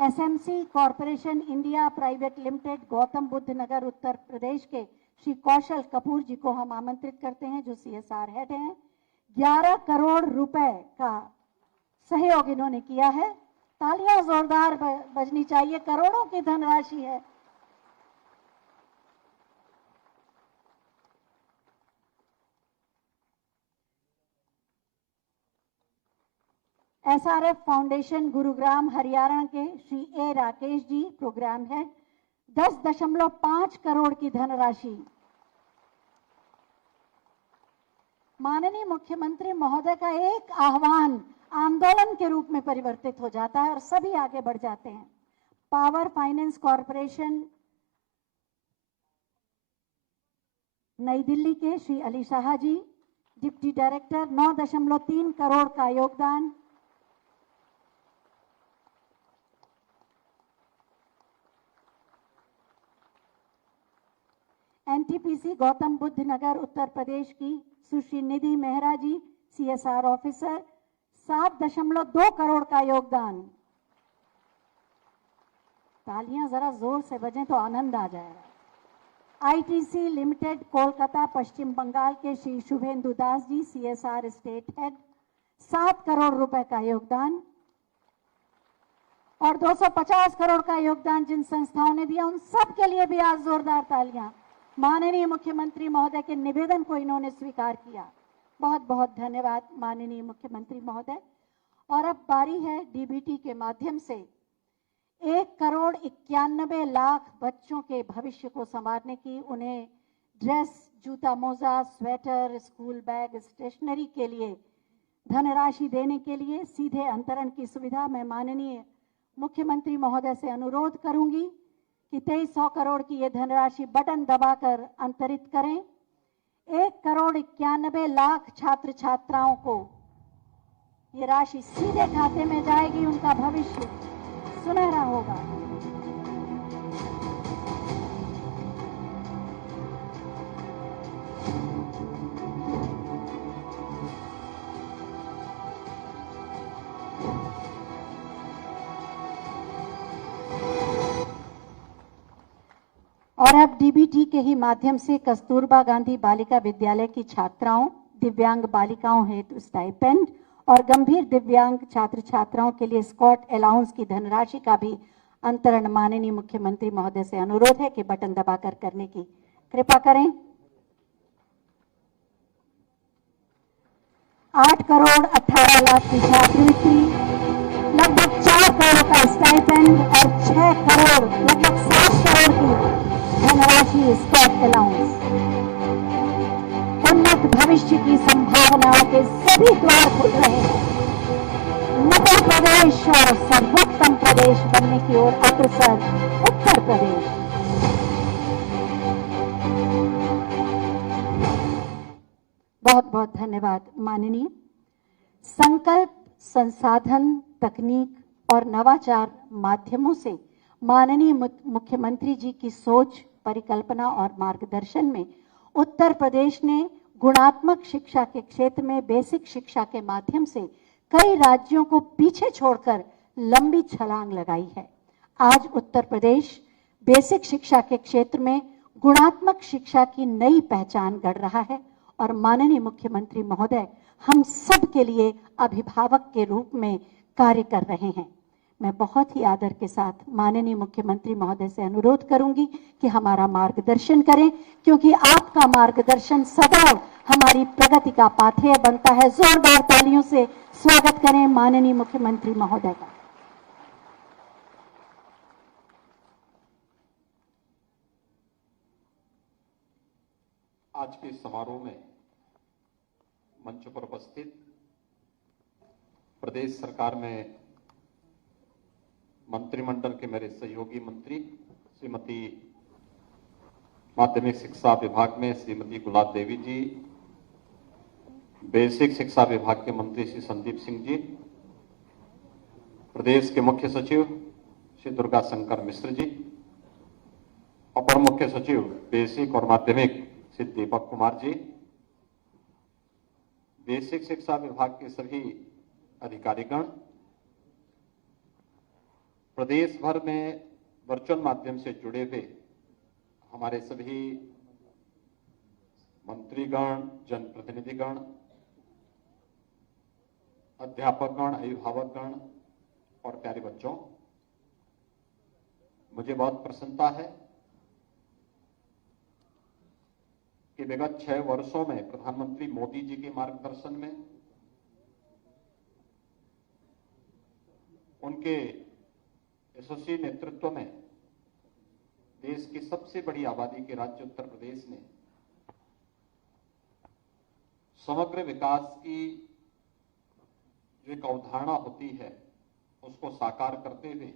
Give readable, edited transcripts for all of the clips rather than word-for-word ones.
SMC corporation India private limited, Gautam Buddh Nagar, Uttar Pradesh के श्री कौशल कपूर जी को हम आमंत्रित करते हैं, जो सीएसआर हेड हैं। 11 करोड़ रुपए का सहयोग इन्होंने किया है। तालियां जोरदार बजनी चाहिए, करोड़ों की धनराशि है। एसआरएफ फाउंडेशन गुरुग्राम हरियाणा के श्री ए राकेश जी, प्रोग्राम हेड, 10.5 करोड़ की धनराशि। माननीय मुख्यमंत्री महोदय का एक आह्वान आंदोलन के रूप में परिवर्तित हो जाता है और सभी आगे बढ़ जाते हैं। पावर फाइनेंस कॉरपोरेशन नई दिल्ली के श्री अली शाह जी, डिप्टी डायरेक्टर, 9.3 करोड़ का योगदान। एनटीपीसी गौतम बुद्ध नगर, उत्तर प्रदेश की सुश्री निधि मेहरा जी, सीएसआर ऑफिसर, 7.2 करोड़ का योगदान। तालियां जरा जोर से बजें तो आनंद आ जाएगा। आईटीसी लिमिटेड कोलकाता पश्चिम बंगाल के Shri Suvendu Das ji, CSR state head, 7 crore रुपए का योगदान। और 250 करोड़ का योगदान जिन संस्थाओं ने दिया, उन सब के लिए भी आज जोरदार तालियां। माननीय मुख्यमंत्री महोदय के निवेदन को इन्होंने स्वीकार किया। बहुत बहुत धन्यवाद माननीय मुख्यमंत्री महोदय। और अब बारी है डीबीटी के माध्यम से 1,91,00,000 बच्चों के भविष्य को संवारने की, उन्हें ड्रेस, जूता मोजा, स्वेटर, स्कूल बैग, स्टेशनरी के लिए धनराशि देने के लिए सीधे अंतरण की सुविधा मैं माननीय मुख्यमंत्री महोदय से अनुरोध करूंगी कि 2300 करोड़ की ये धनराशि बटन दबाकर अंतरित करें। 1,91,00,000 छात्र छात्राओं को ये राशि सीधे खाते में जाएगी, उनका भविष्य सुनहरा होगा। और अब डीबीटी के ही माध्यम से कस्तूरबा गांधी बालिका विद्यालय की छात्राओं, दिव्यांग बालिकाओं हेतु स्टाइपेंड और गंभीर दिव्यांग छात्र छात्राओं के लिए स्कॉट अलाउंस की धनराशि का भी अंतरण माननीय मुख्यमंत्री महोदय से अनुरोध है कि बटन दबाकर करने की कृपा करें। 8 करोड़ 18 लाख की छात्रवृत्ति, लगभग 4 करोड़ का स्टाइपेंड और 6 करोड़ लगभग 7 करोड़ की धनराशि स्कॉट अलाउंस। उन्नत भविष्य की संभावनाओं के सभी द्वार खुल रहे हैं। मध्य प्रदेश और सर्वोत्तम प्रदेश बनने की ओर अग्रसर उत्तर प्रदेश। बहुत बहुत धन्यवाद माननीय। संकल्प, संसाधन, तकनीक और नवाचार माध्यमों से माननीय मुख्यमंत्री जी की सोच, परिकल्पना और मार्गदर्शन में उत्तर प्रदेश ने गुणात्मक शिक्षा के क्षेत्र में बेसिक शिक्षा के माध्यम से कई राज्यों को पीछे छोड़कर लंबी छलांग लगाई है। आज उत्तर प्रदेश बेसिक शिक्षा के क्षेत्र में गुणात्मक शिक्षा की नई पहचान गढ़ रहा है और माननीय मुख्यमंत्री महोदय हम सब के लिए अभिभावक के रूप में कार्य कर रहे हैं। मैं बहुत ही आदर के साथ माननीय मुख्यमंत्री महोदय से अनुरोध करूंगी कि हमारा मार्गदर्शन करें, क्योंकि आपका मार्गदर्शन सदैव हमारी प्रगति का पाथेय बनता है। जोरदार तालियों से स्वागत करें माननीय मुख्यमंत्री महोदय का। आज के समारोह में मंच पर उपस्थित प्रदेश सरकार में मंत्रिमंडल के मेरे सहयोगी मंत्री श्रीमती माध्यमिक शिक्षा विभाग में श्रीमती गुलाब देवी जी, बेसिक शिक्षा विभाग के मंत्री श्री संदीप सिंह जी, प्रदेश के मुख्य सचिव श्री दुर्गा शंकर मिश्र जी, अपर मुख्य सचिव बेसिक और माध्यमिक श्री दीपक कुमार जी, बेसिक शिक्षा विभाग के सभी अधिकारीगण, प्रदेश भर में वर्चुअल माध्यम से जुड़े हुए हमारे सभी मंत्रीगण, जनप्रतिनिधिगण, अध्यापकगण, अभिभावकगण और प्यारे बच्चों, मुझे बहुत प्रसन्नता है कि विगत 6 वर्षों में प्रधानमंत्री मोदी जी के मार्गदर्शन में, उनके यशस्वी नेतृत्व में देश की सबसे बड़ी आबादी के राज्य उत्तर प्रदेश ने समग्र विकास की जो एक अवधारणा होती है उसको साकार करते हुए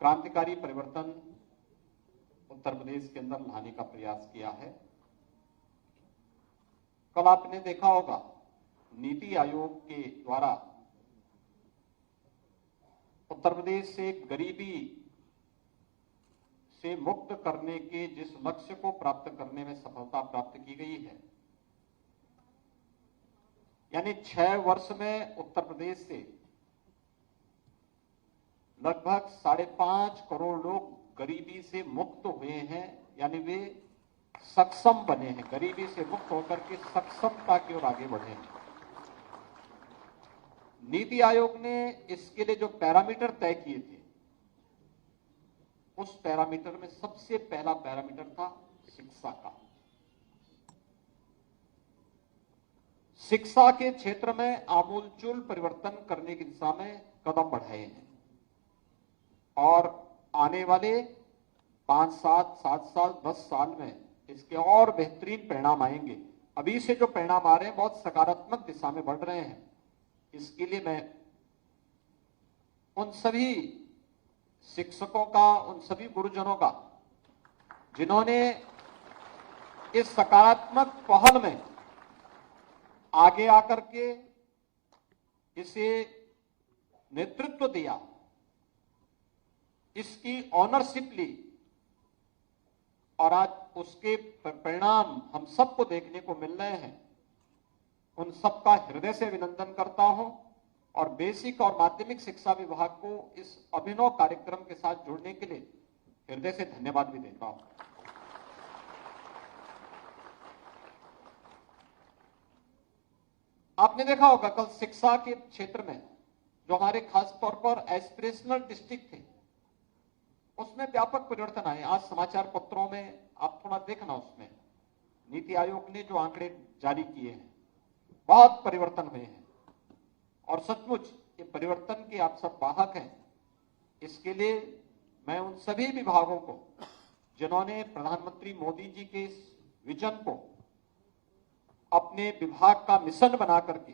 क्रांतिकारी परिवर्तन उत्तर प्रदेश के अंदर लाने का प्रयास किया है। कल आपने देखा होगा नीति आयोग के द्वारा उत्तर प्रदेश से गरीबी से मुक्त करने के जिस लक्ष्य को प्राप्त करने में सफलता प्राप्त की गई है, यानी 6 वर्ष में उत्तर प्रदेश से लगभग 5.5 करोड़ लोग गरीबी से मुक्त हुए हैं, यानी वे सक्षम बने हैं, गरीबी से मुक्त होकर के सक्षमता की ओर आगे बढ़े हैं। नीति आयोग ने इसके लिए जो पैरामीटर तय किए थे, उस पैरामीटर में सबसे पहला पैरामीटर था शिक्षा का। शिक्षा के क्षेत्र में आमूलचूल परिवर्तन करने की दिशा में कदम बढ़ाए हैं और आने वाले 5 साल, 7 साल, 10 साल में इसके और बेहतरीन परिणाम आएंगे। अभी से जो परिणाम आ रहे हैं बहुत सकारात्मक दिशा में बढ़ रहे हैं। इसके लिए मैं उन सभी शिक्षकों का, उन सभी गुरुजनों का जिन्होंने इस सकारात्मक पहल में आगे आकर के इसे नेतृत्व दिया, इसकी ऑनरशिप ली और आज उसके परिणाम हम सबको देखने को मिल रहे हैं, उन सबका हृदय से अभिनंदन करता हूं और बेसिक और माध्यमिक शिक्षा विभाग को इस अभिनव कार्यक्रम के साथ जुड़ने के लिए हृदय से धन्यवाद भी देता हूं। आपने देखा होगा कल शिक्षा के क्षेत्र में जो हमारे खास तौर पर एस्पिरेशनल डिस्ट्रिक्ट थे, उसमें व्यापक परिवर्तन आए। आज समाचार पत्रों में आप थोड़ा देखना, उसमें नीति आयोग ने जो आंकड़े जारी किए हैं, बहुत परिवर्तन हुए हैं और सचमुच ये परिवर्तन के आप सब वाहक हैं। इसके लिए मैं उन सभी विभागों को जिन्होंने प्रधानमंत्री मोदी जी के इस विजन को अपने विभाग का मिशन बना करके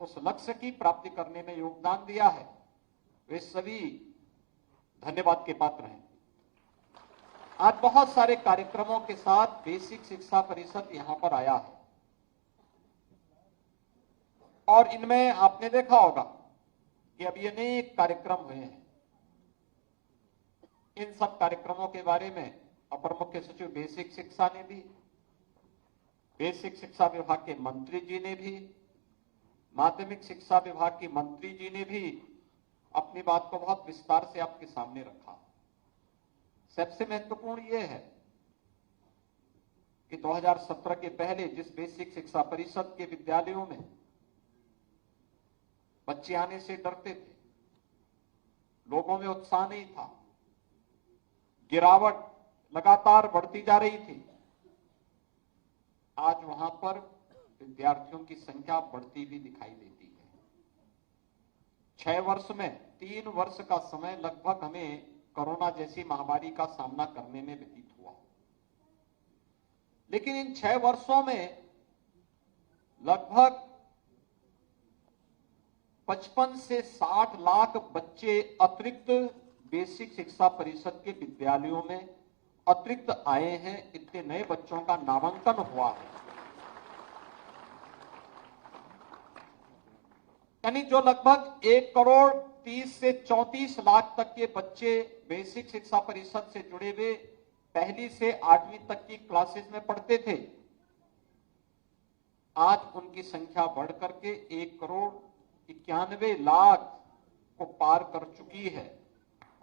उस लक्ष्य की प्राप्ति करने में योगदान दिया है, वे सभी धन्यवाद के पात्र हैं। आज बहुत सारे कार्यक्रमों के साथ बेसिक शिक्षा परिषद यहां पर आया है और इनमें आपने देखा होगा कि अभी अनेक कार्यक्रम हुए हैं। इन सब कार्यक्रमों के बारे में अपर मुख्य सचिव बेसिक शिक्षा ने भी, बेसिक शिक्षा विभाग के मंत्री जी ने भी, माध्यमिक शिक्षा विभाग की मंत्री जी ने भी अपनी बात को बहुत विस्तार से आपके सामने रखा। सबसे महत्वपूर्ण यह है कि 2017 के पहले जिस बेसिक शिक्षा परिषद के विद्यालयों में बच्चे आने से डरते थे, लोगों में उत्साह नहीं था, गिरावट लगातार बढ़ती जा रही थी, आज वहां पर विद्यार्थियों की संख्या बढ़ती भी दिखाई देती है। 6 वर्ष में 3 वर्ष का समय लगभग हमें कोरोना जैसी महामारी का सामना करने में व्यतीत हुआ, लेकिन इन 6 वर्षों में लगभग 55 से 60 लाख बच्चे अतिरिक्त बेसिक शिक्षा परिषद के विद्यालयों में अतिरिक्त आए हैं। इतने नए बच्चों का नामांकन हुआ है, यानी जो लगभग 1 करोड़ 30 से 34 लाख तक के बच्चे बेसिक शिक्षा परिषद से जुड़े हुए पहली से 8वीं तक की क्लासेस में पढ़ते थे, आज उनकी संख्या बढ़ करके 1 करोड़ 91 लाख को पार कर चुकी है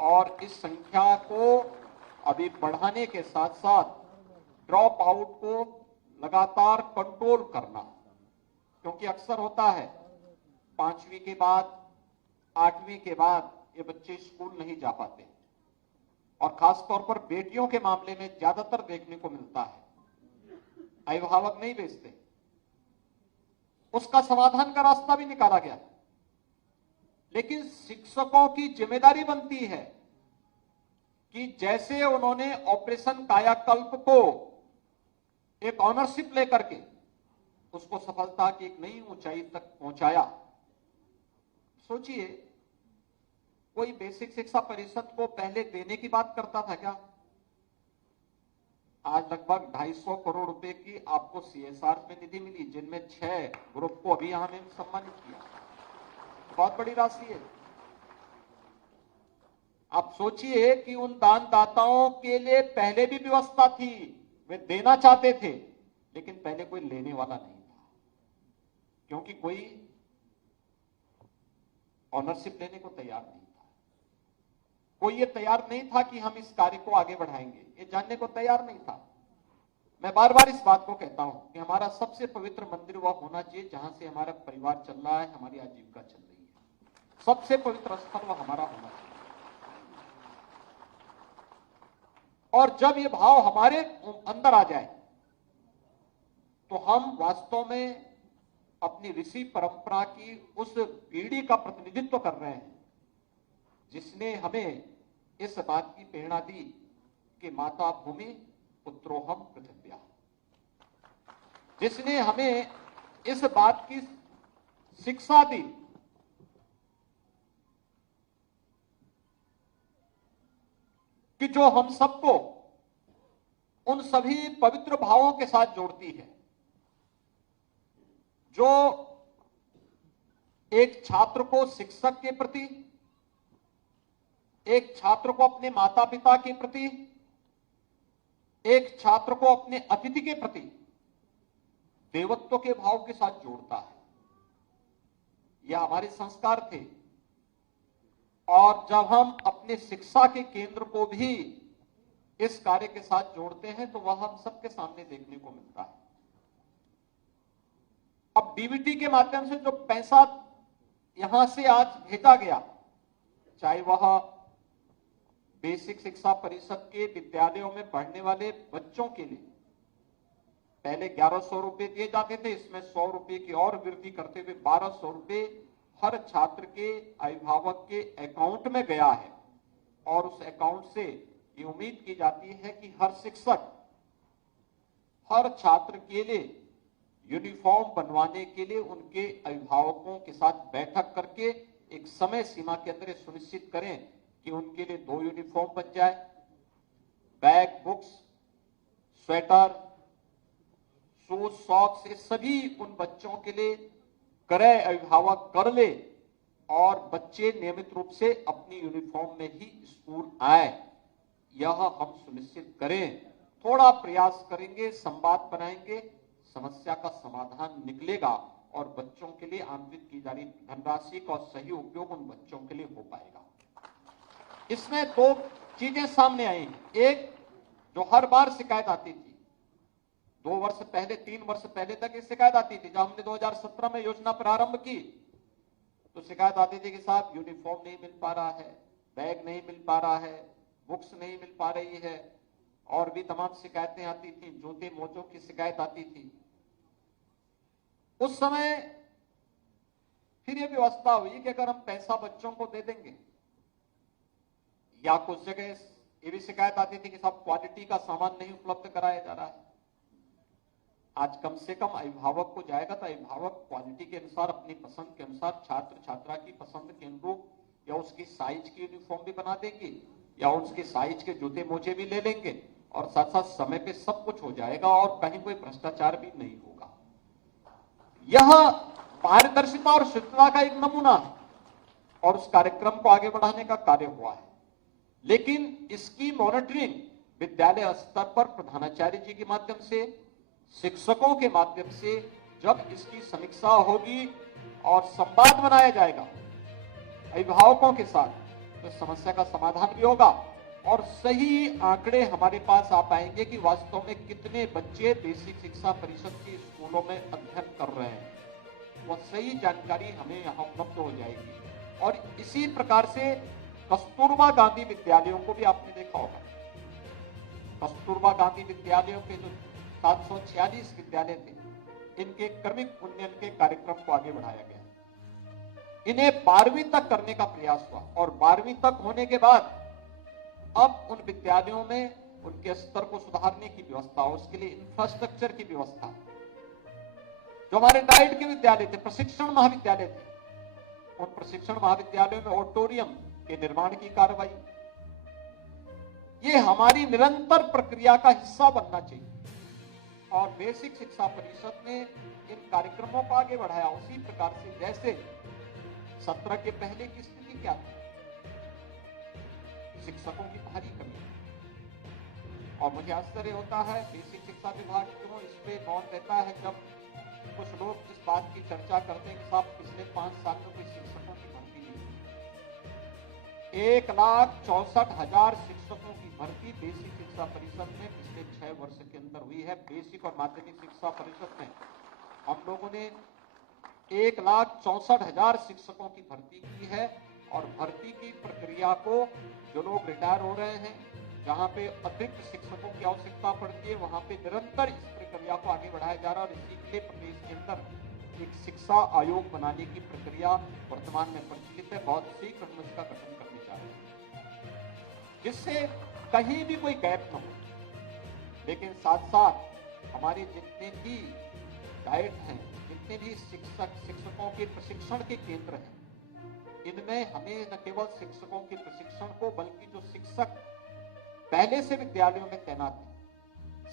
और इस संख्या को अभी बढ़ाने के साथ साथ ड्रॉप आउट को लगातार कंट्रोल करना, क्योंकि अक्सर होता है 5वीं के बाद 8वीं के बाद ये बच्चे स्कूल नहीं जा पाते और खासतौर पर बेटियों के मामले में ज्यादातर देखने को मिलता है, अभिभावक नहीं भेजते। उसका समाधान का रास्ता भी निकाला गया, लेकिन शिक्षकों की जिम्मेदारी बनती है कि जैसे उन्होंने ऑपरेशन कायाकल्प को एक ऑनरशिप लेकर के उसको सफलता की एक नई ऊंचाई तक पहुंचाया। सोचिए, कोई बेसिक शिक्षा परिषद को पहले देने की बात करता था क्या? आज लगभग 250 करोड़ रुपए की आपको CSR में निधि मिली, जिनमें 6 ग्रुप को अभी यहां में सम्मानित किया। बहुत बड़ी राशि है। आप सोचिए कि उन दानदाताओं के लिए पहले भी व्यवस्था थी, वे देना चाहते थे, लेकिन पहले कोई लेने वाला नहीं था, क्योंकि कोई ऑनरशिप लेने को तैयार नहीं था। कोई ये तैयार नहीं था कि हम इस कार्य को आगे बढ़ाएंगे, ये जानने को तैयार नहीं था। मैं बार बार इस बात को कहता हूं कि हमारा सबसे पवित्र मंदिर वह होना चाहिए जहां से हमारा परिवार चल रहा है, हमारी आजीविका चल रही है। सबसे पवित्र स्थल वह हमारा होना चाहिए। और जब ये भाव हमारे अंदर आ जाए तो हम वास्तव में अपनी ऋषि परंपरा की उस पीढ़ी का प्रतिनिधित्व कर रहे हैं जिसने हमें इस बात की प्रेरणा दी कि माता भूमि पुत्रोहम पृथिव्या, जिसने हमें इस बात की शिक्षा दी कि जो हम सबको उन सभी पवित्र भावों के साथ जोड़ती है जो एक छात्र को शिक्षक के प्रति, एक छात्र को अपने माता पिता के प्रति, एक छात्र को अपने अतिथि के प्रति देवत्व के भाव के साथ जोड़ता है। यह हमारे संस्कार थे और जब हम अपने शिक्षा के केंद्र को भी इस कार्य के साथ जोड़ते हैं तो वह हम सबके सामने देखने को मिलता है। अब डीबीटी के माध्यम से जो पैसा यहां से आज भेजा गया, चाहे वह बेसिक शिक्षा परिषद के विद्यालयों में पढ़ने वाले बच्चों के लिए पहले 1100 रुपए दिए जाते थे, इसमें 100 रुपए की और वृद्धि करते हुए 1200 रुपए हर छात्र के अभिभावक के अकाउंट में गया है और उस अकाउंट से ये उम्मीद की जाती है कि हर शिक्षक हर छात्र के लिए यूनिफॉर्म बनवाने के लिए उनके अभिभावकों के साथ बैठक करके एक समय सीमा के अंदर सुनिश्चित करें कि उनके लिए 2 यूनिफॉर्म बन जाए, bag, books, sweater, shoes, socks, ये सभी उन बच्चों के लिए क्रय अभिभावक कर ले और बच्चे नियमित रूप से अपनी यूनिफॉर्म में ही स्कूल आए, यह हम सुनिश्चित करें। थोड़ा प्रयास करेंगे, संवाद बनाएंगे, समस्या का समाधान निकलेगा और बच्चों के लिए आंतरिक की जा रही धनराशि का सही उपयोग उन बच्चों के लिए हो पाएगा। इसमें 2 चीजें सामने आई हैं। एक, जो हर बार शिकायत आती थी, 2 वर्ष पहले 3 वर्ष पहले तक ये शिकायत आती थी। जब हमने 2017 में योजना प्रारंभ की तो शिकायत आती थी कि साहब यूनिफॉर्म नहीं मिल पा रहा है, बैग नहीं मिल पा रहा है, बुक्स नहीं मिल पा रही है, और भी तमाम शिकायतें आती थी, जूते मोजों की शिकायत आती थी। उस समय फिर ये व्यवस्था हुई कि अगर हम पैसा बच्चों को दे देंगे, या कुछ जगह ये भी शिकायत आती थी कि साहब क्वालिटी का सामान नहीं उपलब्ध कराया जा रहा है। आज कम से कम अभिभावक को जाएगा तो अभिभावक क्वालिटी के अनुसार, अपनी पसंद के अनुसार, छात्र छात्रा की पसंद के अनुरूप या उसकी साइज की यूनिफॉर्म भी बना देंगे या उसके साइज के जूते मोजे भी ले लेंगे और साथ साथ समय पे सब कुछ हो जाएगा और कहीं कोई भ्रष्टाचार भी नहीं होगा। यह पारदर्शिता और शुद्धता का एक नमूना है और उस कार्यक्रम को आगे बढ़ाने का कार्य हुआ है। लेकिन इसकी मॉनिटरिंग विद्यालय स्तर पर प्रधानाचार्य जी के माध्यम से, शिक्षकों के माध्यम से जब इसकी समीक्षा होगी और संवाद बनाया जाएगा, अभिभावकों के साथ तो समस्या का समाधान भी होगा और सही आंकड़े हमारे पास आ पाएंगे कि वास्तव में कितने बच्चे बेसिक शिक्षा परिषद के स्कूलों में अध्ययन कर रहे हैं। वह सही जानकारी हमें यहाँ उपलब्ध हो जाएगी। और इसी प्रकार से कस्तूरबा गांधी विद्यालयों को भी आपने देखा होगा। कस्तूरबा गांधी विद्यालयों के जो 746 विद्यालय थे, इनके क्रमिक उन्नयन के कार्यक्रम को आगे बढ़ाया गया। इन्हें 12वीं तक करने का प्रयास हुआ और 12वीं तक होने के बाद अब उन विद्यालयों में उनके स्तर को सुधारने की व्यवस्था, उसके लिए इंफ्रास्ट्रक्चर की व्यवस्था, जो हमारे डाइट के विद्यालय थे, प्रशिक्षण महाविद्यालय थे, उन प्रशिक्षण महाविद्यालयों में ऑडिटोरियम के निर्माण की कार्रवाई, ये हमारी निरंतर प्रक्रिया का हिस्सा बनना चाहिए। और बेसिक शिक्षा परिषद ने इन कार्यक्रमों को आगे बढ़ाया उसी प्रकार से जैसे सत्र के पहले की स्थिति क्या थी, शिक्षकों की भारी कमी। और मुझे आश्चर्य होता है बेसिक शिक्षा विभाग क्यों इस पे मौन रहता है जब कुछ लोग इस बात की चर्चा करते हैं कि साहब पिछले 5 साल में कोई शिक्षकों की भर्ती नहीं। 1,64,000 शिक्षकों की भर्ती बेसिक शिक्षा परिषद में पिछले 6 वर्ष के अंदर हुई है। बेसिक और माध्यमिक शिक्षा परिषद में हम लोगों ने 1,64,000 शिक्षकों की भर्ती की है। और भर्ती की प्रक्रिया को जो लोग रिटायर हो रहे हैं, जहां पे अतिरिक्त शिक्षकों की आवश्यकता पड़ती है, वहां पे निरंतर इस प्रक्रिया को आगे बढ़ाया जा रहा है। और इसी के लिए प्रदेश के अंदर एक शिक्षा आयोग बनाने की प्रक्रिया वर्तमान में प्रचलित है। बहुत शीघ्र हम इसका गठन करने जा रहे हैं जिससे कहीं भी कोई गैप न हो। लेकिन साथ साथ हमारे जितने भी डाइट हैं, जितने भी शिक्षकों के प्रशिक्षण के केंद्र हैं, इनमें हमें न केवल शिक्षकों के प्रशिक्षण को बल्कि जो शिक्षक पहले से विद्यालयों में तैनात हैं,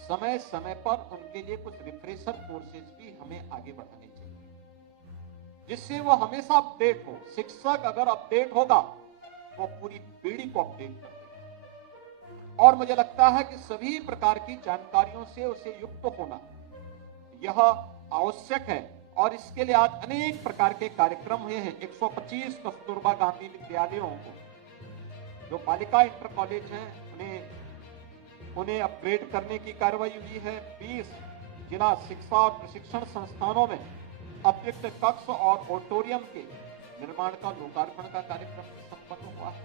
समय समय पर उनके लिए कुछ रिफ्रेशर कोर्सेज भी हमें आगे बढ़ाने चाहिए जिससे वो हमेशा अपडेट हो। शिक्षक अगर अपडेट होगा वो पूरी पीढ़ी को अपडेट कर देगा। और मुझे लगता है कि सभी प्रकार की जानकारियों से उसे युक्त होना यह आवश्यक है। और इसके लिए आज अनेक प्रकार के कार्यक्रम हुए हैं। 125 कस्तूरबा गांधी विद्यालयों को जो बालिका इंटर कॉलेज हैं उन्हें अपग्रेड करने की कार्रवाई हुई है। 20 जिला शिक्षा और प्रशिक्षण संस्थानों में अतिरिक्त कक्ष और ऑडिटोरियम के निर्माण का लोकार्पण का कार्यक्रम संपन्न हुआ है।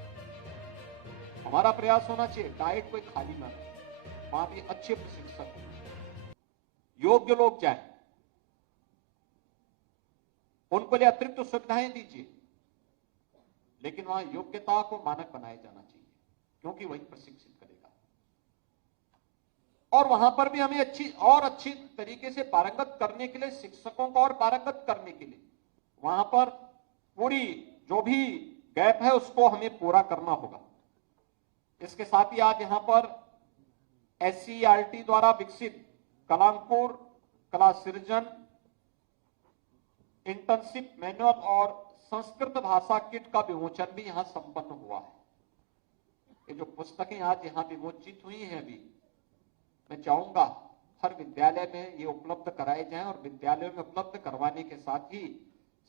हमारा प्रयास होना चाहिए डाइट कोई खाली न रहे, वहां भी अच्छे प्रशिक्षक योग्य लोग जाएं, उनको लिए अतिरिक्त सुविधाएं दीजिए, लेकिन वहां योग्यता को मानक बनाया जाना चाहिए क्योंकि वही प्रशिक्षित करेगा। और वहां पर भी हमें अच्छी तरीके से पारंगत करने के लिए, शिक्षकों को और पारंगत करने के लिए वहां पर पूरी जो भी गैप है उसको हमें पूरा करना होगा। इसके साथ ही आज यहां पर SCERT द्वारा विकसित कलांकुर, कला सृजन, इंटर्नशिप मैनुअल और संस्कृत भाषा किट का विमोचन भी यहां संपन्न हुआ है। ये जो पुस्तकें आज यहां विमोचित हुई हैं अभी, मैं चाहूंगा हर विद्यालय में ये उपलब्ध कराए जाएं और विद्यालयों में उपलब्ध करवाने के साथ ही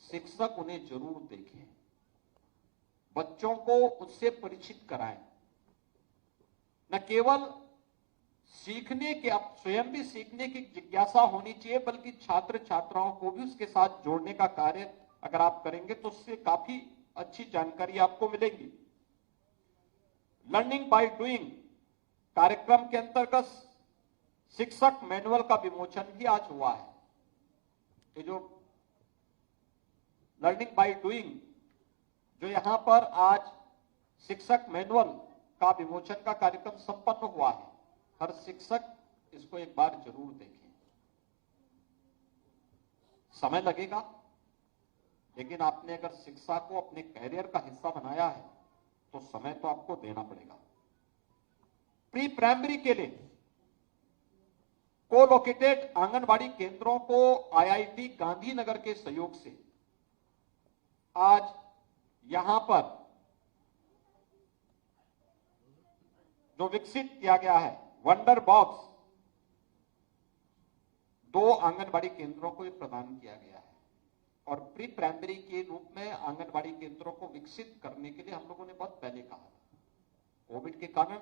शिक्षक उन्हें जरूर देखें, बच्चों को उससे परिचित कराएं। न केवल सीखने के, आप स्वयं भी सीखने की जिज्ञासा होनी चाहिए, बल्कि छात्र छात्राओं को भी उसके साथ जोड़ने का कार्य अगर आप करेंगे तो उससे काफी अच्छी जानकारी आपको मिलेगी। लर्निंग बाय डूइंग कार्यक्रम के अंतर्गत शिक्षक मैनुअल का विमोचन भी आज हुआ है। ये जो लर्निंग बाय डूइंग जो यहां पर आज शिक्षक मैनुअल का विमोचन का कार्यक्रम संपन्न हुआ है, हर शिक्षक इसको एक बार जरूर देखें। समय लगेगा, लेकिन आपने अगर शिक्षा को अपने कैरियर का हिस्सा बनाया है तो समय तो आपको देना पड़ेगा। प्री प्राइमरी के लिए कोलोकेटेड आंगनबाड़ी केंद्रों को IIT गांधीनगर के सहयोग से आज यहां पर जो विकसित किया गया है वंडर बॉक्स, 2 आंगनबाड़ी केंद्रों को प्रदान किया गया है। और प्री प्राइमरी के रूप में आंगनबाड़ी केंद्रों को विकसित करने के लिए हम लोगों ने बहुत पहले कहा था। कोविड के कारण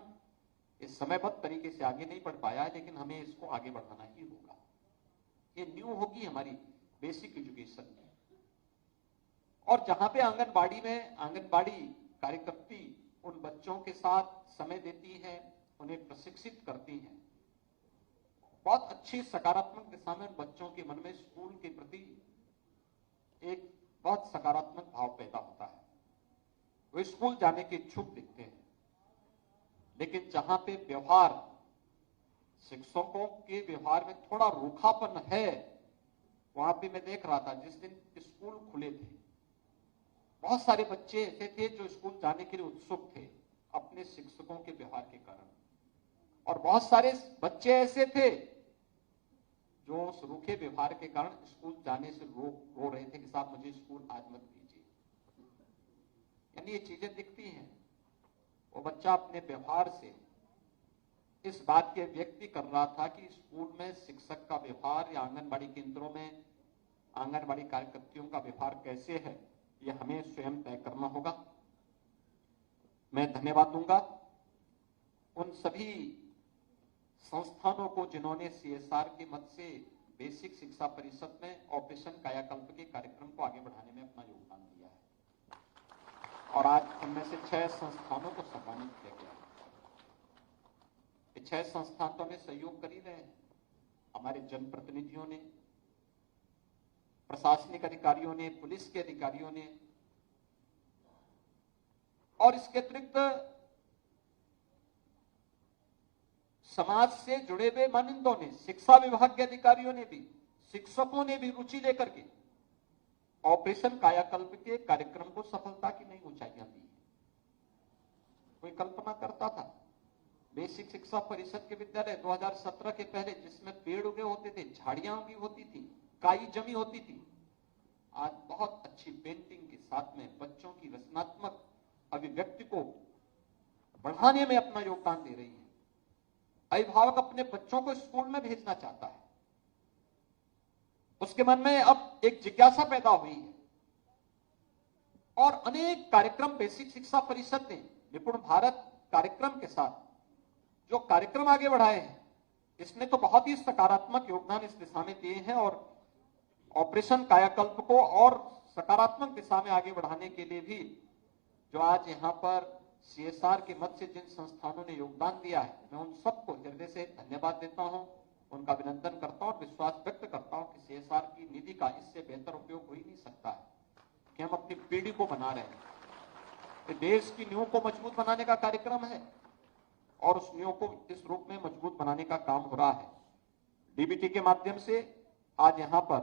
इस समयबद्ध तरीके से आगे नहीं बढ़ पाया है, लेकिन हमें इसको आगे बढ़ाना ही होगा। ये न्यू होगी हमारी बेसिक एजुकेशन में। और जहां पे आंगनबाड़ी में आंगनबाड़ी कार्यकर्ती उन बच्चों के साथ समय देती है, उन्हें प्रशिक्षित करती हैं, बहुत अच्छी सकारात्मक दिशा में उन बच्चों के मन में स्कूल के प्रति एक बहुत सकारात्मक भाव पैदा होता है। वे स्कूल जाने के इच्छुक दिखते हैं। लेकिन जहां पे व्यवहार, शिक्षकों के व्यवहार में थोड़ा रूखापन है, वहां पे मैं देख रहा था जिस दिन स्कूल खुले थे, बहुत सारे बच्चे ऐसे थे जो स्कूल जाने के लिए उत्सुक थे अपने शिक्षकों के व्यवहार के कारण, और बहुत सारे बच्चे ऐसे थे जो उस रूखे व्यवहार के कारण स्कूल जाने से रो रहे थे कि साहब मुझे स्कूल आज मत भेजिए। यानी ये चीजें दिखती हैं। वो बच्चा अपने व्यवहार से इस बात के व्यक्ति कर रहा था कि स्कूल में शिक्षक का व्यवहार या आंगनबाड़ी केंद्रों में आंगनबाड़ी कार्यकर्तियों का व्यवहार कैसे है, यह हमें स्वयं तय करना होगा। मैं धन्यवाद दूंगा उन सभी संस्थानों को जिन्होंने सीएसआर के मद से बेसिक शिक्षा परिषद में ऑपरेशन कायाकल्प के कार्यक्रम को आगे बढ़ाने में अपना योगदान दिया है, और आज उनमें से 6 संस्थानों को सम्मानित किया गया है। ये 6 संस्थान तो हमें सहयोग कर ही रहे हैं, हमारे जनप्रतिनिधियों ने, प्रशासनिक अधिकारियों ने, पुलिस के अधिकारियों ने, और इसके अतिरिक्त समाज से जुड़े हुए मानिंदों ने, शिक्षा विभाग के अधिकारियों ने भी, शिक्षकों ने भी रुचि लेकर के ऑपरेशन कायाकल्प के कार्यक्रम को सफलता की नई ऊंचाइयां दी। कोई कल्पना करता था बेसिक शिक्षा परिषद के विद्यालय 2017 के पहले जिसमें पेड़ उगे होते थे, झाड़ियां उगी होती थी, काई जमी होती थी, आज बहुत अच्छी पेंटिंग के साथ में बच्चों की रचनात्मक अभिव्यक्ति को बढ़ाने में अपना योगदान दे रही है। अभिभावक अपने बच्चों को स्कूल में भेजना चाहता है, उसके मन में अब एक जिज्ञासा पैदा हुई है, और अनेक कार्यक्रम बेसिक शिक्षा परिषद ने निपुण भारत कार्यक्रम के साथ जो कार्यक्रम आगे बढ़ाए हैं, इसने तो बहुत ही सकारात्मक योगदान इस दिशा में दिए हैं, और ऑपरेशन कायाकल्प को और सकारात्मक दिशा में आगे बढ़ाने के लिए भी जो आज यहां पर सीएसआर के मद से जिन संस्थानों ने योगदान दिया है, मैं उन सबको हृदय से धन्यवाद देता हूं, उनका अभिनंदन करता हूं और विश्वास व्यक्त करता हूं कि सीएसआर की निधि का इससे बेहतर उपयोग हो ही नहीं सकता है कि हम अपनी पीढ़ी को बना रहे हैं। ये देश की नींव को मजबूत बनाने का कार्यक्रम है, और उस नींव को इस रूप में मजबूत बनाने का काम हो रहा है। डीबीटी के माध्यम से आज यहां पर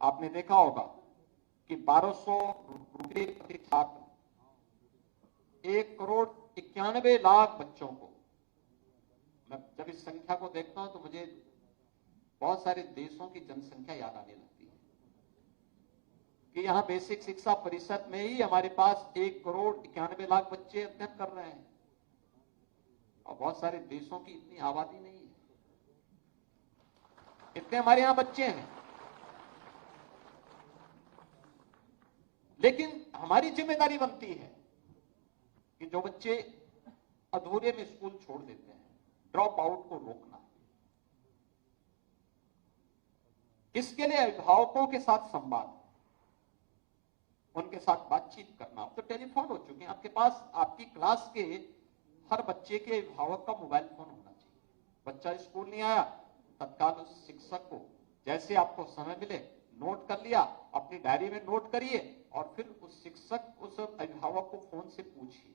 आपने देखा होगा कि 1200 रुपये प्रति छात्र 1,91,00,000 बच्चों को, मैं जब इस संख्या को देखता हूं तो मुझे बहुत सारे देशों की जनसंख्या याद आने लगती है कि यहां बेसिक शिक्षा परिषद में ही हमारे पास 1,91,00,000 बच्चे अध्ययन कर रहे हैं, और बहुत सारे देशों की इतनी आबादी नहीं है, इतने हमारे यहां बच्चे हैं। लेकिन हमारी जिम्मेदारी बनती है कि जो बच्चे अधूरे में स्कूल छोड़ देते हैं, ड्रॉप आउट को रोकना। इसके लिए अभिभावकों के साथ संवाद, उनके साथ बातचीत करना। अब तो टेलीफोन हो चुके हैं आपके पास, आपकी क्लास के हर बच्चे के अभिभावक का मोबाइल फोन होना चाहिए। बच्चा स्कूल नहीं आया, तत्काल उस शिक्षक को जैसे आपको समय मिले नोट कर लिया, अपनी डायरी में नोट करिए, और फिर उस शिक्षक, उस अभिभावक को फोन से पूछिए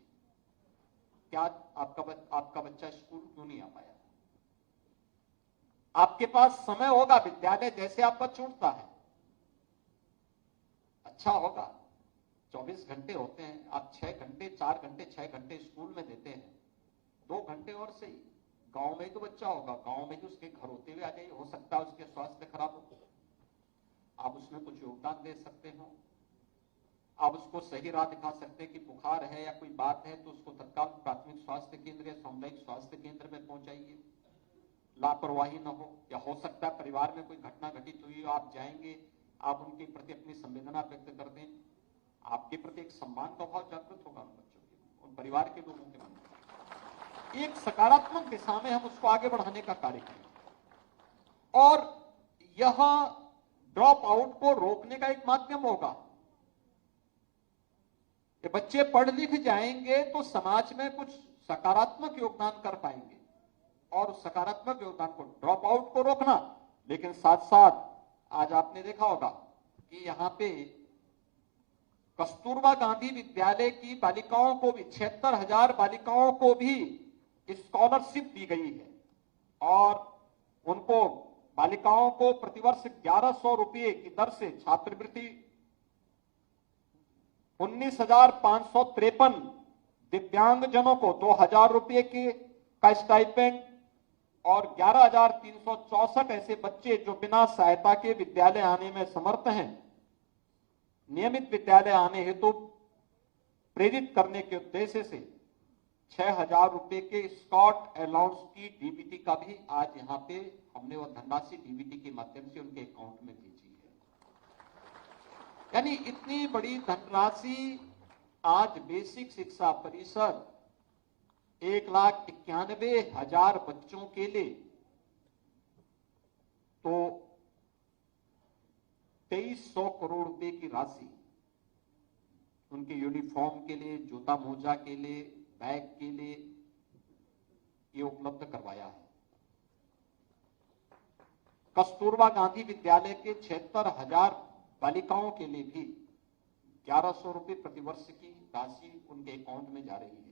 क्या आपका बच्चा स्कूल क्यों नहीं आ पाया। आपके पास समय होगा, विद्यालय जैसे आपका छूटता है, अच्छा होगा 24 घंटे होते हैं, आप 6 घंटे 4 घंटे 6 घंटे स्कूल में देते हैं, 2 घंटे और सही गांव में ही तो बच्चा होगा, गांव में ही उसके घर होते हुए आ जाइए, हो सकता है उसके स्वास्थ्य खराब हो, आप उसमें कुछ योगदान दे सकते हो, आप उसको सही राह दिखा सकते हैं कि बुखार है या कोई बात है तो उसको तत्काल प्राथमिक स्वास्थ्य केंद्र या सामुदायिक स्वास्थ्य केंद्र में पहुंचाइए, लापरवाही न हो। या हो सकता है परिवार में कोई घटना घटित हुई हो, आप जाएंगे, आप उनके प्रति अपनी संवेदना व्यक्त कर दें, आपके प्रति एक सम्मान का भाव जागृत होगा उन बच्चों के, उन परिवार के लोगों के मन में। एक सकारात्मक दिशा में हम उसको आगे बढ़ाने का कार्य करें और यह ड्रॉप आउट को रोकने का एक माध्यम होगा। कि बच्चे पढ़ लिख जाएंगे तो समाज में कुछ सकारात्मक योगदान कर पाएंगे और उस सकारात्मक योगदान को, ड्रॉप आउट को रोकना, लेकिन साथ साथ आज आपने देखा होगा कि यहां पे कस्तूरबा गांधी विद्यालय की बालिकाओं को भी 76,000 बालिकाओं को भी स्कॉलरशिप दी गई है और उनको, बालिकाओं को प्रतिवर्ष 1100 रुपये की दर से छात्रवृत्ति, 19,553 दिव्यांगजनों को 2,000 रुपये का स्टाइपेंड और 11,364 ऐसे बच्चे जो बिना सहायता के विद्यालय आने में समर्थ हैं, नियमित विद्यालय आने हेतु प्रेरित करने के उद्देश्य से 6,000 रुपये के स्कॉट अलाउंस की डीबीटी का भी आज यहाँ पे हमने वो धनराशि डीबीटी के माध्यम से उनके अकाउंट में भेजी है। यानी इतनी बड़ी धनराशि आज बेसिक शिक्षा परिषद 1,91,000 बच्चों के लिए, तो 2,300 करोड़ रुपए की राशि उनके यूनिफॉर्म के लिए, जूता मोजा के लिए, बैग के लिए ये उपलब्ध करवाया है। कस्तूरबा गांधी विद्यालय के 76,000 बालिकाओं के लिए भी 1,100 रुपये प्रतिवर्ष की राशि उनके अकाउंट में जा रही है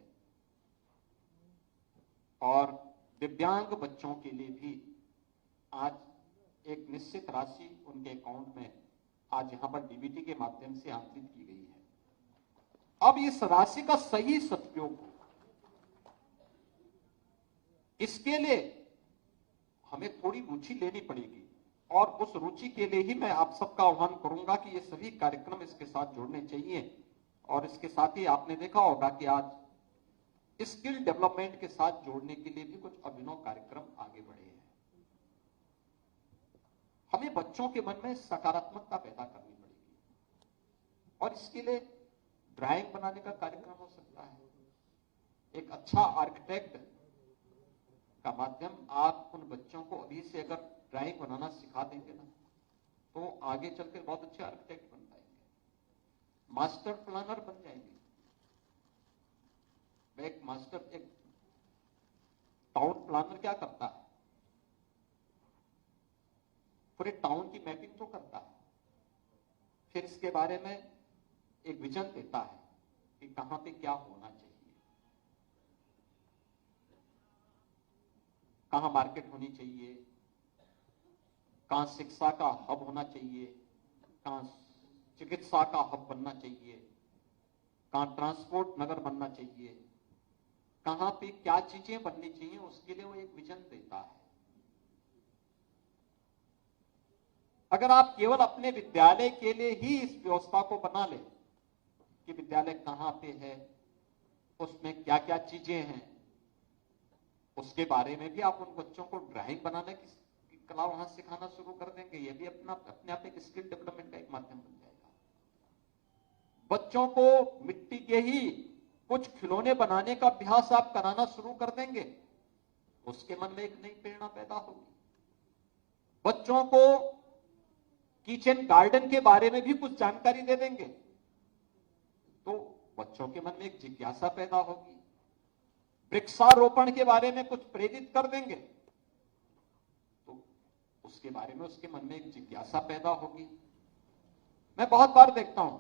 और दिव्यांग बच्चों के लिए भी आज एक निश्चित राशि उनके अकाउंट में आज यहां पर डीबीटी के माध्यम से आंतरित की गई है। अब इस राशि का सही सदुपयोग हो, इसके लिए हमें थोड़ी रुचि लेनी पड़ेगी और उस रुचि के लिए ही मैं आप सबका आह्वान करूंगा कि ये सभी कार्यक्रम इसके साथ जोड़ने चाहिए। और इसके साथ ही आपने देखा होगा कि आज स्किल डेवलपमेंट के साथ जोड़ने के लिए भी कुछ अभिनव कार्यक्रम आगे बढ़े हैं। हमें बच्चों के मन में सकारात्मकता पैदा करनी पड़ेगी और इसके लिए ड्राइंग बनाने का कार्यक्रम हो सकता है। एक अच्छा आर्किटेक्ट का माध्यम, आप उन बच्चों को अभी से अगर ड्राइंग बनाना सिखा देंगे ना, तो आगे चलकर बहुत अच्छे आर्किटेक्ट बन पाएंगे, मास्टर प्लानर बन जाएंगे। एक टाउन प्लानर क्या करता है, पूरे टाउन की मैपिंग तो करता है, फिर इसके बारे में एक विजन देता है कि कहां पे क्या होना चाहिए, कहां मार्केट होनी चाहिए, कहां शिक्षा का हब होना चाहिए, कहां चिकित्सा का हब बनना चाहिए, कहां ट्रांसपोर्ट नगर बनना चाहिए, कहां पे क्या चीजें बननी चाहिए, उसके लिए वो एक विजन देता है। अगर आप केवल अपने विद्यालय के लिए ही इस व्यवस्था को बना ले कि विद्यालय कहां पे है, उसमें क्या क्या चीजें हैं, उसके बारे में भी आप उन बच्चों को ड्राइंग बनाने की कला वहां सिखाना शुरू कर देंगे, ये भी अपने आप एक स्किल डेवलपमेंट का एक माध्यम बन जाएगा। बच्चों को मिट्टी के ही कुछ खिलौने बनाने का अभ्यास आप कराना शुरू कर देंगे, उसके मन में एक नई प्रेरणा पैदा होगी। बच्चों को किचन गार्डन के बारे में भी कुछ जानकारी दे देंगे, तो बच्चों के मन में एक जिज्ञासा पैदा होगी। वृक्षारोपण के बारे में कुछ प्रेरित कर देंगे, तो उसके बारे में उसके मन में एक जिज्ञासा पैदा होगी। मैं बहुत बार देखता हूं,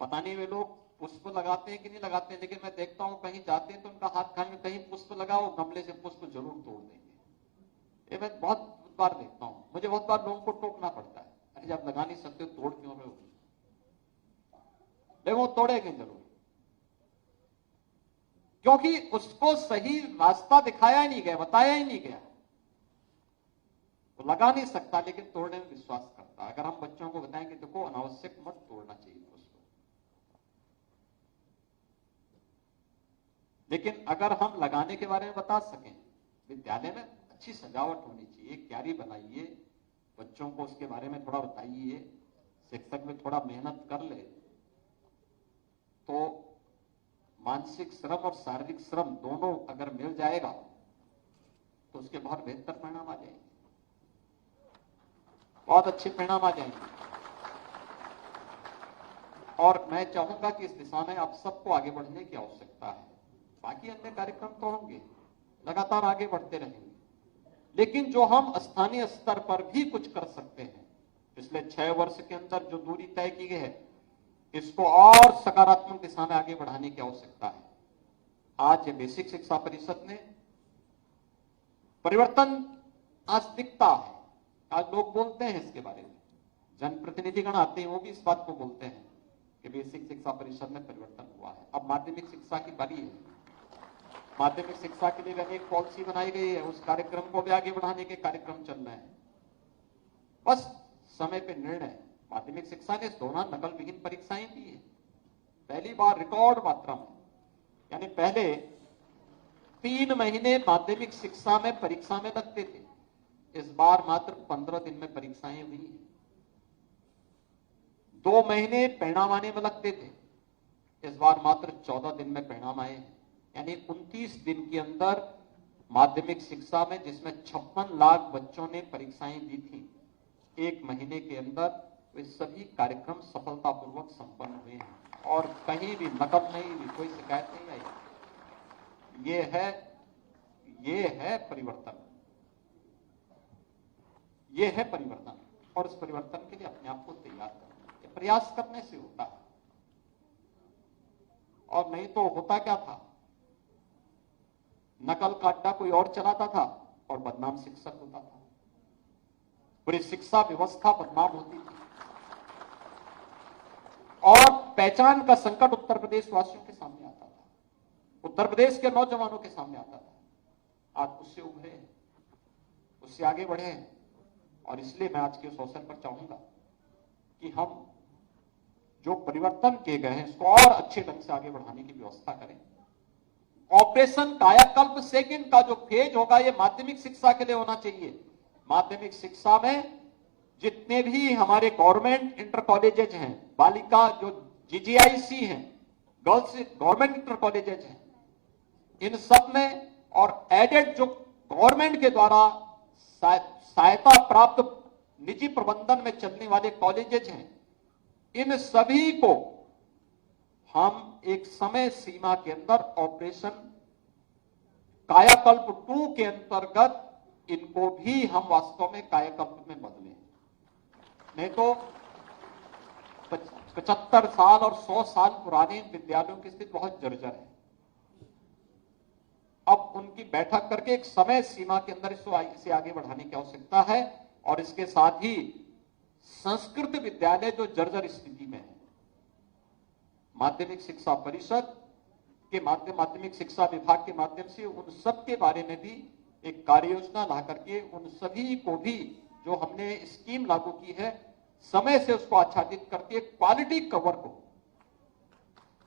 पता नहीं वे लोग पुष्प लगाते हैं कि नहीं लगाते हैं, लेकिन मैं देखता हूं कहीं जाते हैं तो उनका हाथ खाने, कहीं पुष्प लगाओ, गमले से पुष्प जरूर तोड़ देंगे। ये मैं बहुत बार देखता हूं, मुझे बहुत बार लोगों को टोकना पड़ता है, अरे जब लगा नहीं सकते तोड़ क्यों रहे हो, लेकिन वो तोड़ेंगे जरूर, क्योंकि उसको सही रास्ता दिखाया ही नहीं गया, बताया ही नहीं गया। वो लगा नहीं सकता लेकिन तोड़ने में विश्वास करता है। अगर हम बच्चों को बताएं कि देखो अनावश्यक मत तोड़ना चाहिए उसको, लेकिन अगर हम लगाने के बारे में बता सकें, विद्यालय में अच्छी सजावट होनी चाहिए, क्यारी बनाइए, बच्चों को उसके बारे में थोड़ा बताइए, शिक्षक में थोड़ा मेहनत कर ले तो मानसिक श्रम और शारीरिक श्रम दोनों अगर मिल जाएगा तो उसके बहुत बेहतर परिणाम आ जाएंगे, बहुत अच्छे परिणाम आ जाएंगे। और मैं चाहूंगा कि इस दिशा में आप सबको आगे बढ़ने की आवश्यकता है। बाकी अन्य कार्यक्रम तो होंगे, लगातार आगे बढ़ते रहेंगे, लेकिन जो हम स्थानीय स्तर पर भी कुछ कर सकते हैं, पिछले 6 वर्ष के अंदर जो दूरी तय की गई है, इसको और सकारात्मक दिशा में आगे बढ़ाने की आवश्यकता है। आज ये बेसिक शिक्षा परिषद ने परिवर्तन आज दिखता है, आज लोग बोलते हैं इसके बारे में, जनप्रतिनिधिगण आते हैं वो भी इस बात को बोलते हैं कि बेसिक शिक्षा परिषद में परिवर्तन हुआ है। अब माध्यमिक शिक्षा की बारी है, माध्यमिक शिक्षा के लिए अनेक पॉलिसी बनाई गई है, उस कार्यक्रम को भी आगे बढ़ाने के कार्यक्रम चल रहे हैं। बस समय पे निर्णय। माध्यमिक शिक्षा ने इस दौरान नकल विहीन परीक्षाएं की है, पहली बार रिकॉर्ड मात्रा में, यानी पहले 3 महीने माध्यमिक शिक्षा में परीक्षा में लगते थे, इस बार मात्र 15 दिन में परीक्षाएं हुई हैं। 2 महीने परिणाम आने में लगते थे, इस बार मात्र 14 दिन में परिणाम आए हैं, यानी 29 दिन के अंदर माध्यमिक शिक्षा में, जिसमें 56 लाख बच्चों ने परीक्षाएं दी थी, 1 महीने के अंदर वे सभी कार्यक्रम सफलतापूर्वक संपन्न हुए हैं और कहीं भी नकल नहीं हुई, कोई शिकायत नहीं आई। ये है परिवर्तन, ये है परिवर्तन। और इस परिवर्तन के लिए अपने आप को तैयार करना, प्रयास करने से होता है। और नहीं तो होता क्या था, नकल का अड्डा कोई और चलाता था और बदनाम शिक्षक होता था, पूरी शिक्षा व्यवस्था बदनाम होती थी और पहचान का संकट उत्तर प्रदेश वासियों के सामने आता था, उत्तर प्रदेश के नौजवानों के सामने आता था। आज उससे उभरे, उससे आगे बढ़े, और इसलिए मैं आज के इस अवसर पर चाहूंगा कि हम जो परिवर्तन किए गए हैं इसको और अच्छे ढंग से आगे बढ़ाने की व्यवस्था करें। ऑपरेशन कायाकल्प सेकंड का जो फेज होगा ये माध्यमिक शिक्षा के लिए होना चाहिए। माध्यमिक शिक्षा में जितने भी हमारे गवर्नमेंट इंटर कॉलेजेज हैं, बालिका जो जीजीआईसी हैं, गर्ल्स गवर्नमेंट इंटर कॉलेजेज हैं, इन सब में और एडेड जो गवर्नमेंट के द्वारा सहायता प्राप्त निजी प्रबंधन में चलने वाले कॉलेजेज हैं, इन सभी को हम एक समय सीमा के अंदर ऑपरेशन कायाकल्प 2 के अंतर्गत इनको भी हम वास्तव में कायाकल्प में बदलें। नहीं तो 75 साल और 100 साल पुराने विद्यालयों की स्थिति बहुत जर्जर है। अब उनकी बैठक करके एक समय सीमा के अंदर इसे आगे बढ़ाने की आवश्यकता है। और इसके साथ ही संस्कृत विद्यालय जो जर्जर स्थिति में है, माध्यमिक शिक्षा परिषद के माध्यमिक शिक्षा विभाग के माध्यम से उन सब के बारे में भी एक कार्य योजना ला करके उन सभी को भी जो हमने स्कीम लागू की है, समय से उसको आच्छादित करके क्वालिटी कवर को,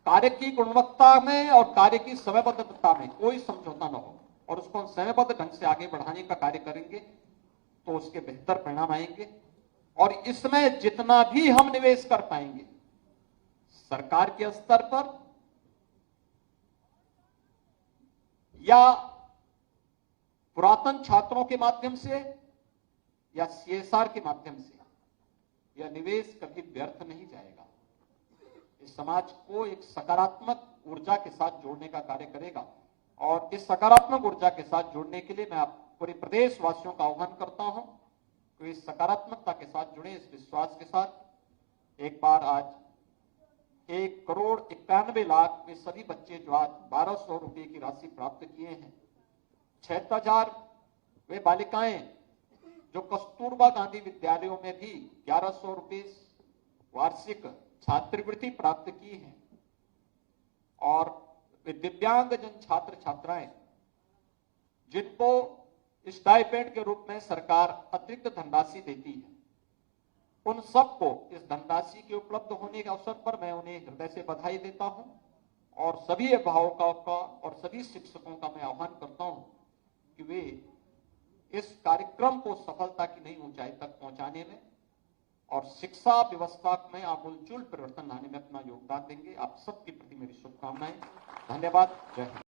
कार्य की गुणवत्ता में और कार्य की समयबद्धता में कोई समझौता न हो, और उसको समयबद्ध ढंग से आगे बढ़ाने का कार्य करेंगे तो उसके बेहतर परिणाम आएंगे। और इसमें जितना भी हम निवेश कर पाएंगे सरकार के स्तर पर या पुरातन छात्रों के माध्यम से या सीएसआर के माध्यम से, यह निवेश कभी व्यर्थ नहीं जाएगा। इस समाज को एक सकारात्मक ऊर्जा के साथ जोड़ने का कार्य करेगा। और इस सकारात्मक ऊर्जा के साथ जोड़ने के लिए मैं आप पूरे प्रदेश वासियों का आह्वान करता हूं कि इस सकारात्मकता के साथ जुड़े, इस विश्वास के साथ। एक बार आज 1,91,00,000 में सभी बच्चे जो आज 1200 रुपए की राशि प्राप्त किए हैं, 76,000 वे बालिकाएं जो कस्तूरबा गांधी विद्यालयों में भी 1100 रुपए वार्षिक छात्रवृत्ति प्राप्त की है, और वे दिव्यांगजन छात्र छात्राएं जिनको स्टाइपेंड के रूप में सरकार अतिरिक्त धनराशि देती है, उन सबको इस धनराशि के उपलब्ध होने के अवसर पर मैं उन्हें हृदय से बधाई देता हूं। और सभी अभिभावकों का और सभी शिक्षकों का मैं आह्वान करता हूं कि वे इस कार्यक्रम को सफलता की नई ऊंचाई तक पहुंचा बचाने में और शिक्षा व्यवस्था में आमूलचूल परिवर्तन लाने में अपना योगदान देंगे। आप सबके प्रति मेरी शुभकामनाएं। धन्यवाद। जय हिंद।